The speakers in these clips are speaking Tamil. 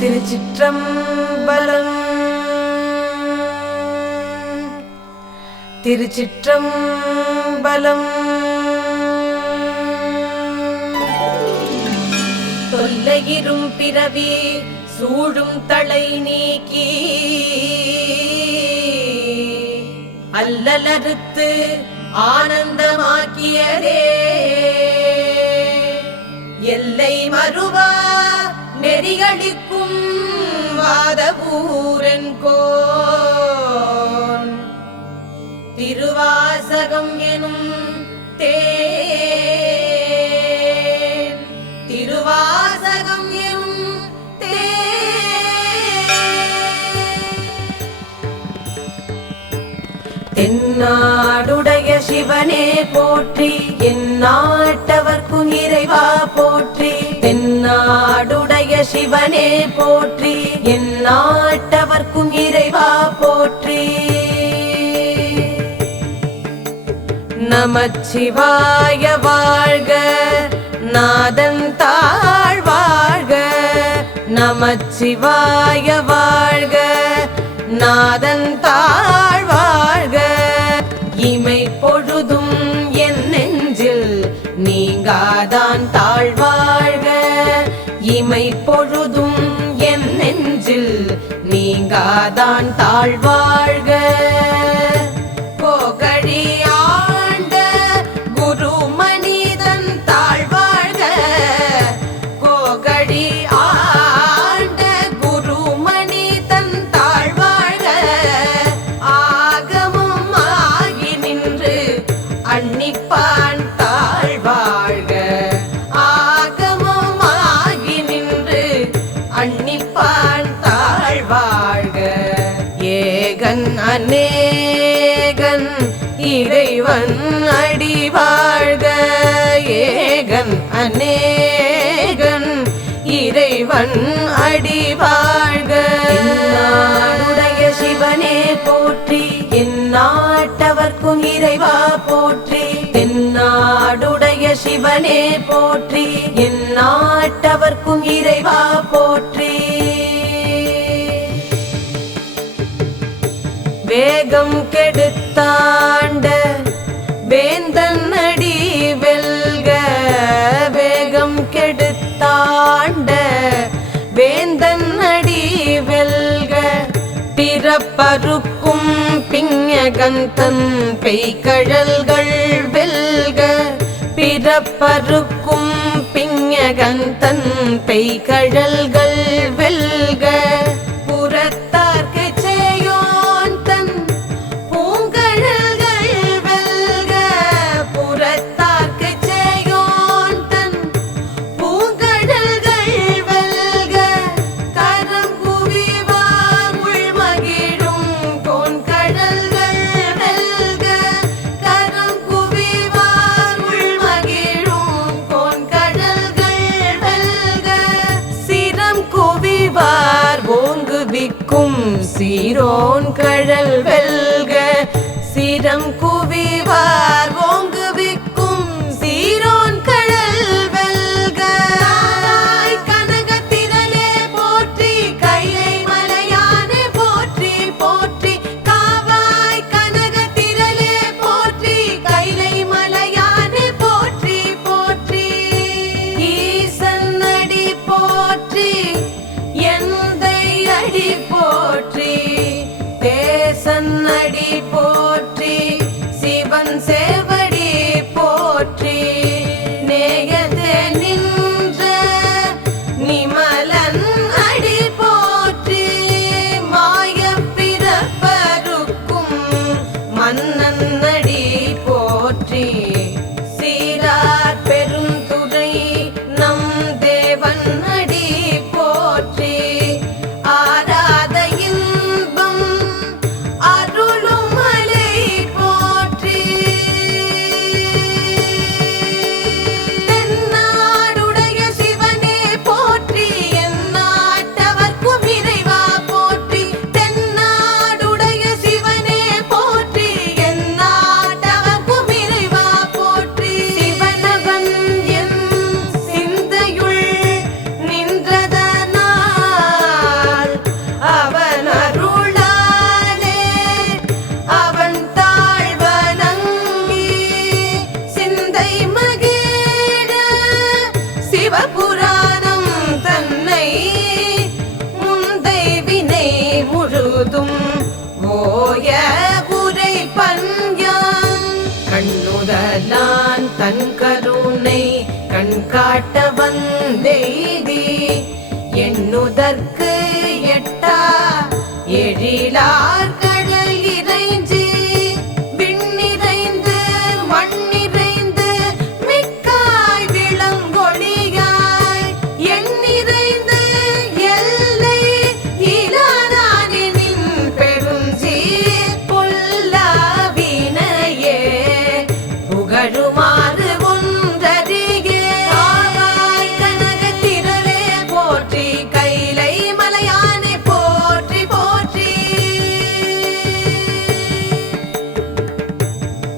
திருச்சிற்றம்பலம். திருச்சிற்றம்பலம். தொல்லையிரும் பிறவி சூழும் தலை நீக்கி அல்லலறுத்து ஆனந்தமாக்கியதே எல்லை மறுவா நெறிகளிக்கும் வாதபூரென்கோன் திருவாசகம் எனும் தேன். திருவாசகம் எனும் தென்னாடுடைய சிவனே போற்றி, எந்நாட்டவர்க்கும் இறைவா போற்றி. தென்னாடுடைய சிவனே போற்றி, எந்நாட்டவர்க்கும் இறைவா போற்றி. நமச்சிவாய வாழ்க, நாதன் தாழ் வாழ்க. நமச்சிவாய வாழ்க, நாதன் தாழ் வாழ்க. இமை பொழுதும் என் நெஞ்சில் நீங்காதான் தாழ்வாழ்க. இமை பொழுதும் என் நெஞ்சில் நீங்காதான் தாழ்வாழ்க. கோகழி ஆண்ட குரு மனிதன் தாழ்வாழ்க. கோகழி ஆண்ட குரு மனிதன் தாழ்வாழ்க. ஆகமும் ஆகி நின்று அன்னிப்பான் தாழ்வாழ்க. ஆகமும் ஆகி நின்று அன்னிப்பான் தாழ்வாழ்க. ஏகன் அநேகன் இறைவன் அடி வாழ்க. ஏகன் அநேகன் இறைவன் அடி வாழ்க. எந்நாடுடைய சிவனே போற்றி, எந்நாட்டவர்க்கும் இறைவா போற்றி. தென்னாடுடைய சிவனே போற்றி, எந்நாட்டவர்க்கும் இறைவா போற்றி. வேகம் கெடுத்தாண்ட வேந்தன் அடி வெல்க. வேகம் கெடுத்தாண்ட வேந்தன் அடி வெல்க. பிறப்பருக்கும் பிஞகந்தன் பெய்கழல்கள் வெல்க. பிறப்பருக்கும் பிஞகந்தன் பெய்கழல்கள் வெல்க. புறத்தார்க்கு செய்யோன் தன் பூங்கழல்கள் வெல்க. புறத்தார்க்கு செய்யோன் தன் பூங்கழல்கள் வெல்க. கரம் குவிவார் உள்மகிழும் கோன்கழல்கள் வெல்க. கரம் குவிவார் உள்மகிழும் கோன்கழல்கள் வெல்க. சிரம் குவிவார் ஓங்குவிக்கும் சீரோன் கழல் வெல்க. சிரம் குவிவார் ஓங்குவிக்கும் சீரோன் கழல் வெல்க. காவாய் கனகத்திரளே போற்றி, கைலை மலையானே போற்றி போற்றி. காவாய் கனகத்திரளே போற்றி, கைலை மலையானே போற்றி போற்றி. ஈசன் அடி போற்றி, எந்தை அடி போற்றி. தேசன் அடி போற்றி, காட்ட வந்தெய்தி எண்ணுதற்கு எட்டா எழிலார் கடல் இறைஞ்சி விண்ணிறைந்து மண்ணிறைந்து மிக்காய் விளங்கொழியாய் எண்ணிறைந்து எல்லை இலாதானின் பெருஞ்சீர் பொல்லாவினையே புகழுமாறு ஒன்றறியே காவாய் கனகத்திரளே போற்றி கைலை மலையானே போற்றி போற்றி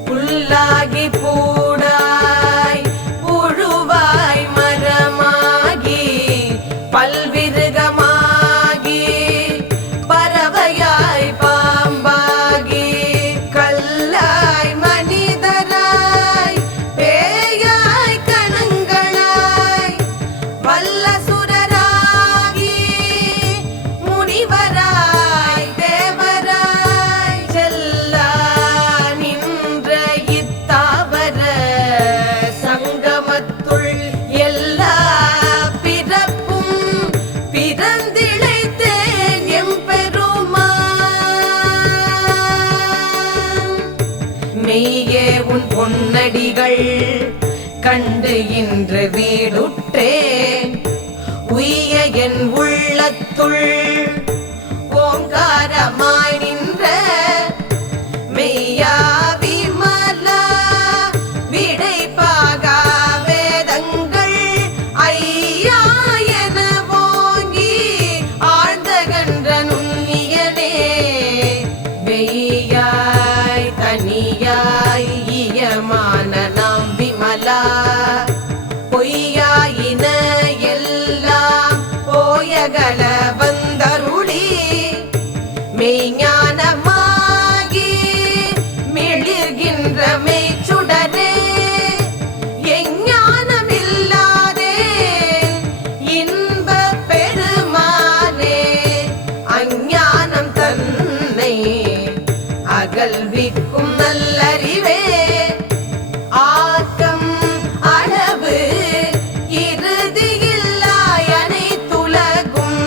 புல்லாகி பூடாய் புழுவாய் மரமாகி பல்விருகமாகி பறவையாய் பாம்பாகி கல்லாய் மனிதராய் பேயாய் கணங்களாய் வல்லசுரராகி முனிவராய் தேவராய் செல்லா நின்ற இத்தாவர சங்கமத்துள் எல்லா பிறப்பும் பிறந்திழைத்தேன் எம்பெருமான் மெய்யே உன் பொன்னடிகள் கண்டு இன்று வீடுற்றேன் உய்ய என் உள்ளத்துள் ஓங்காரமாய் நின்ற மெய்யா விமலா விடைப்பாகா வேதங்கள் ஐயா என ஓங்கி ஆழ்ந்தகன்ற நுண்ணியனே வெய்யாய் தனியாய் இயமான நாம் விமலா பொய்யாயின எல்லாம் போயகல வந்தருளி மெய்ஞானமாகி மிளிர்கின்ற மெய்ச்சுடரே எஞ்ஞானமில்லாதேன் இன்பப் பெருமானே அஞ்ஞானம் தன்னை அகல்விக்கும் நல்லறிவே ஆக்கம் அளவு இறுதியில்லாய் அனைத்துலகும்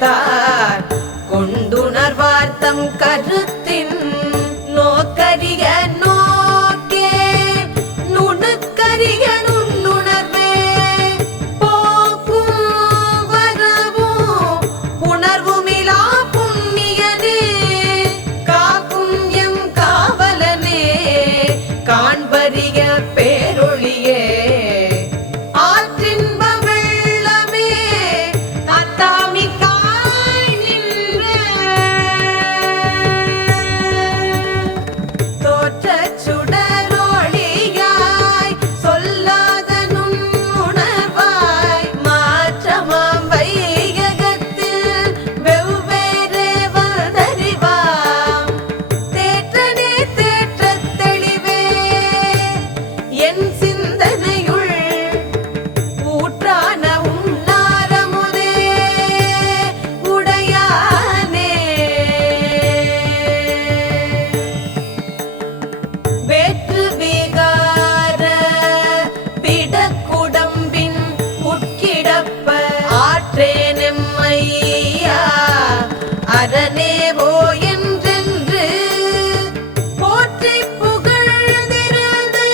கருத்தார் கொண்டுணர்வார் தம் கருத்தின் நோக்கரிய நோக்கே நுணுக்கரிய நுண்ணுணர்வே போக்கும் வரவும் உணர்வுமிலா புண்ணியனே காக்கும் எம் காவலனே காண்பரிய பேரொளியே ஆற்றின்ப வெள்ளமே அத்தாமிக்காய் நின்ற தோற்றச் சுடரொளியாய் சொல்லாத நுண்ணுணர்வாய் மாற்றமாம் வையகத்தில் வெவ்வேறே வந்தறிவாம் தேற்றனே தேற்றத் தெளிவே என் சிந்தனையுள் ஊற்றான உன்னாரமுதே உடையானே வேற்று விகார பிடக்குடம்பின் உட்கிடப்ப ஆற்றேனெம்மையா அரணேவோ என்றென்று போற்றி புகழ்ந்திருந்து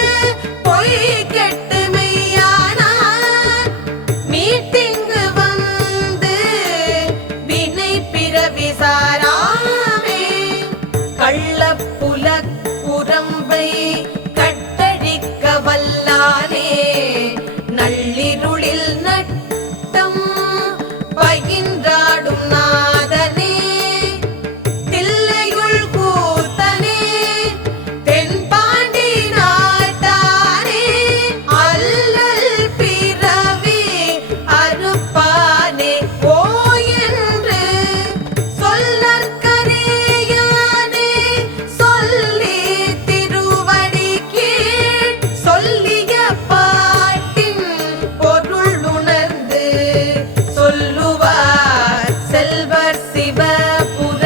பொய் கெட்டு மெய்யானார் மீட்டிங்கு வந்து வினை பிறவி சாராமே கள்ளப்புலக் குரம்பை கட்டழிக்க வல்லானே நள்ளிருளில் நட்டம் பயின்றாடும் நாதனே தில்லையுள் கூத்தனே தென்பாண்டி நாட்டானே அல்லல் பிறவி அறுப்பானே ஓ என்று சொல்லற்கரியானே சொல்லி திருவடி கீழ் சொல்லிய பாட்டின் பொருள் உணர்ந்து சொல்லுவார் செல்வர் சிவபுர